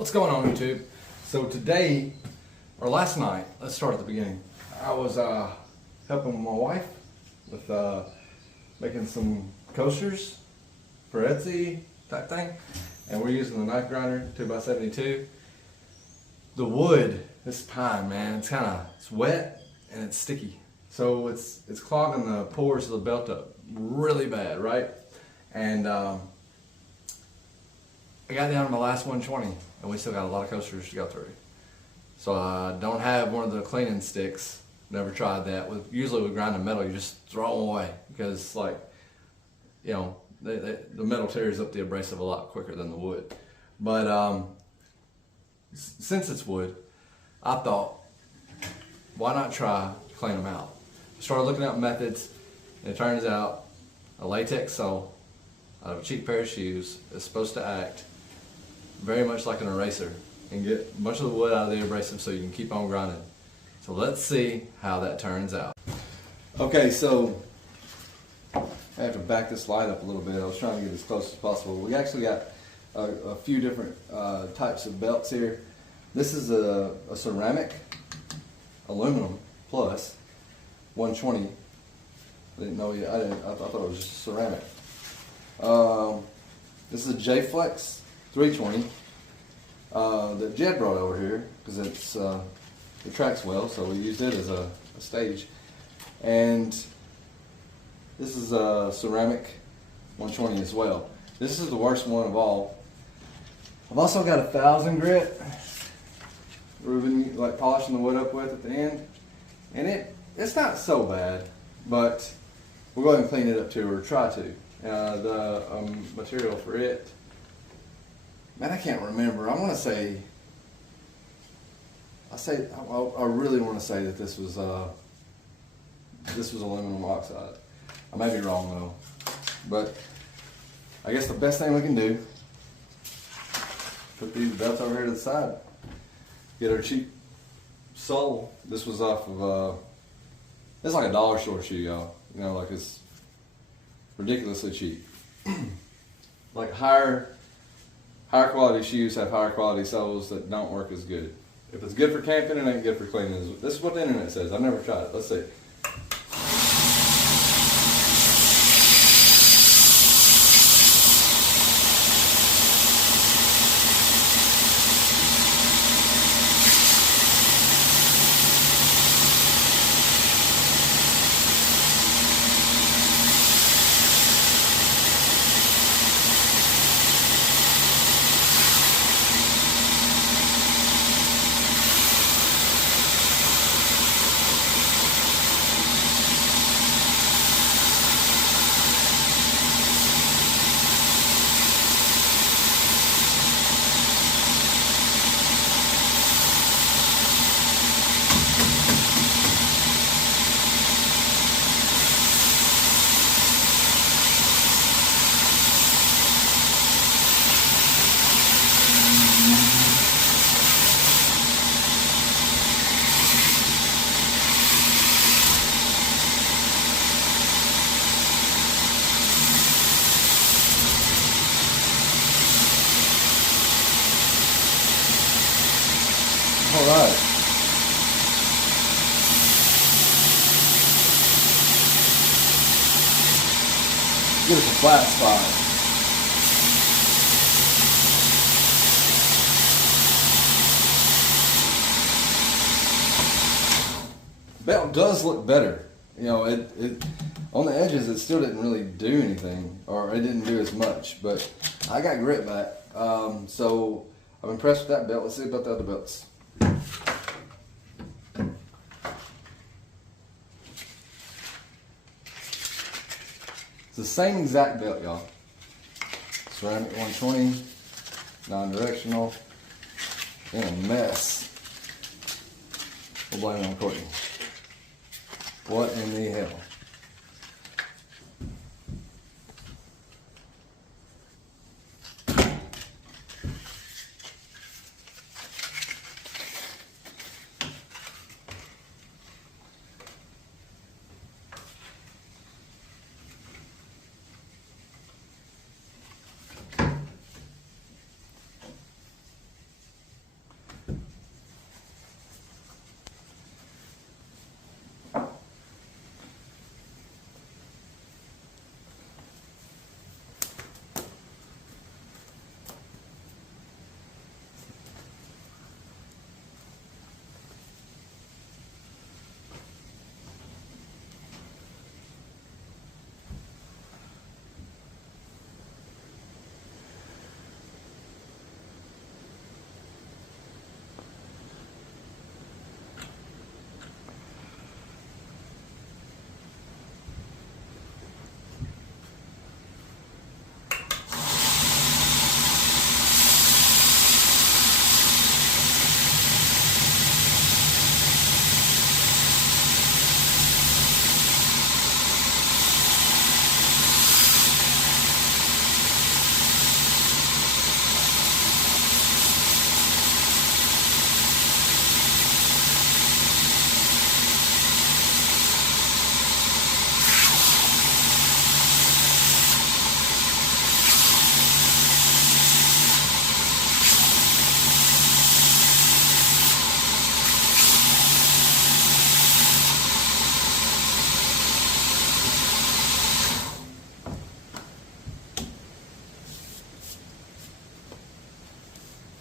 What's going on, YouTube? So today, or last night, let's start at the beginning. I was helping my wife with making some coasters for Etsy type thing, and we're using the knife grinder 2x72. The wood, this pine, man, it's wet and it's sticky, so it's clogging the pores of the belt up really bad, right? And I got down to my last 120, and we still got a lot of coasters to go through. So I don't have one of the cleaning sticks. Never tried that. Usually with grinding metal, you just throw them away because, like, you know, the metal tears up the abrasive a lot quicker than the wood. But since it's wood, I thought, why not try to clean them out? I started looking at methods, and it turns out a latex sole out of a cheap pair of shoes is supposed to act very much like an eraser and get much of the wood out of the abrasive so you can keep on grinding. So let's see how that turns out. Okay, so I have to back this light up a little bit. I was trying to get as close as possible. We actually got a few different types of belts here. This is a ceramic aluminum plus 120. I didn't know. I thought it was just ceramic. This is a J-Flex 320 that Jed brought over here because it tracks well, so we used it as a stage. And this is a ceramic 120 as well. This is the worst one of all. I've also got a 1000 grit Reuben, like polishing the wood up with at the end, and it's not so bad, but we'll go ahead and clean it up too, or try to. The material for it, man, I can't remember. I really want to say that this was aluminum oxide. I may be wrong though, but I guess the best thing we can do, put these belts over here to the side, get our cheap sole. This was off of it's like a dollar store shoe, y'all. You know, like it's ridiculously cheap. Like higher quality shoes have higher quality soles that don't work as good. If it's good for camping, it ain't good for cleaning. This is what the internet says. I've never tried it. Let's see. All right. Get us a flat spot. The belt does look better. You know, it on the edges it still didn't really do anything, or it didn't do as much, but I got grit back. So I'm impressed with that belt. Let's see about the other belts. It's the same exact belt, y'all. Ceramic 120, non-directional, in a mess. We'll blame it on Courtney. What in the hell?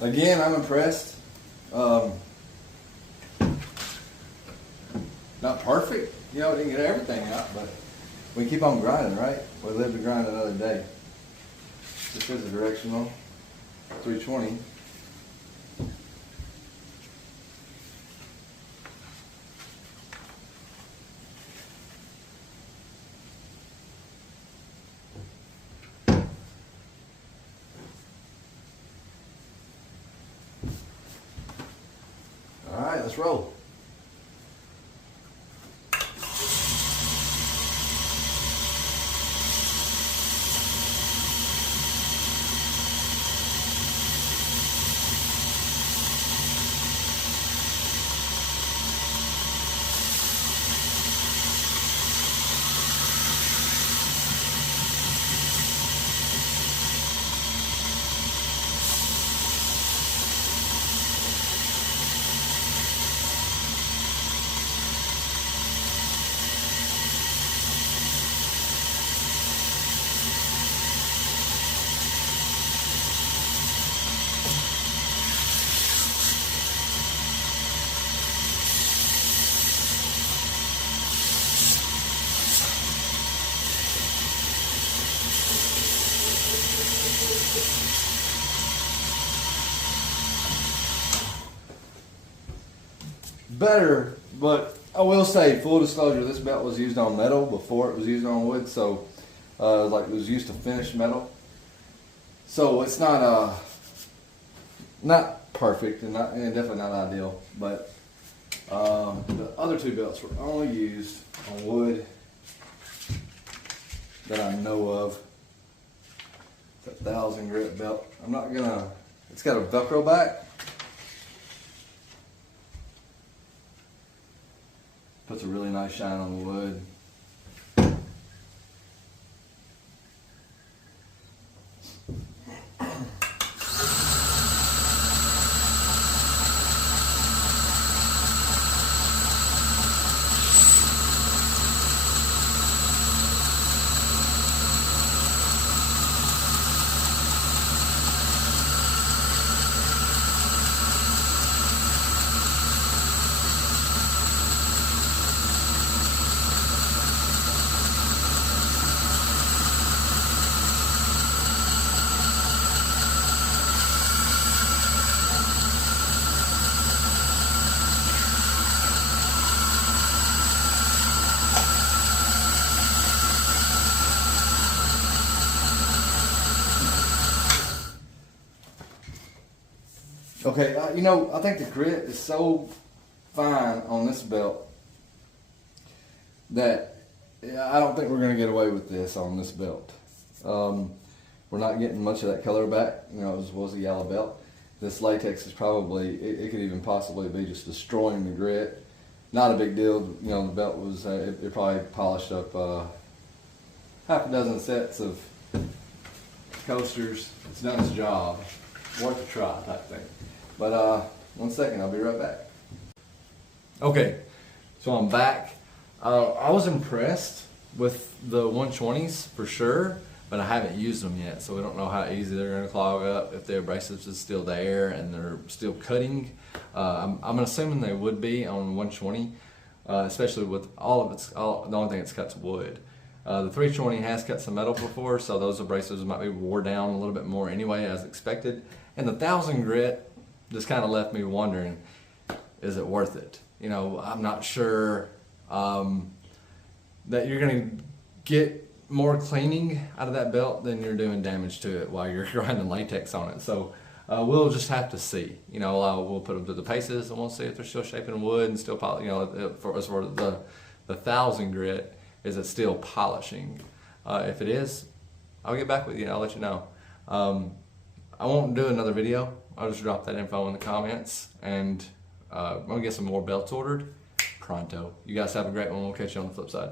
Again, I'm impressed. Not perfect, you know, didn't get everything out, but we keep on grinding, right? We live to grind another day. This is a directional 320. All right, let's roll. Better, but I will say, full disclosure, this belt was used on metal before it was used on wood, so like it was used to finish metal. So it's not not perfect and definitely not ideal, but the other two belts were only used on wood that I know of. It's a 1,000 grit belt. I'm not gonna. It's got a Velcro back. Puts a really nice shine on the wood. Okay, you know, I think the grit is so fine on this belt that I don't think we're going to get away with this on this belt. We're not getting much of that color back, you know, as was a yellow belt. This latex is probably, it could even possibly be just destroying the grit. Not a big deal, you know, the belt was, it probably polished up half a dozen sets of coasters. It's done its job. Worth a try type thing. But 1 second, I'll be right back. Okay, so I'm back. I was impressed with the 120s for sure, but I haven't used them yet, so we don't know how easy they're going to clog up, if the abrasives is still there and they're still cutting. I'm assuming they would be on 120, especially with the only thing it's cut's wood. The 320 has cut some metal before, so those abrasives might be wore down a little bit more anyway, as expected. And the 1,000 grit just kind of left me wondering, is it worth it? You know, I'm not sure that you're going to get more cleaning out of that belt than you're doing damage to it while you're grinding latex on it. So we'll just have to see. You know, we'll put them through the paces and we'll see if they're still shaping wood and still, you know, as for the 1,000 grit, is it still polishing? If it is, I'll get back with you and I'll let you know. I won't do another video. I'll just drop that info in the comments, and I'm gonna get some more belts ordered pronto. You guys have a great one. We'll catch you on the flip side.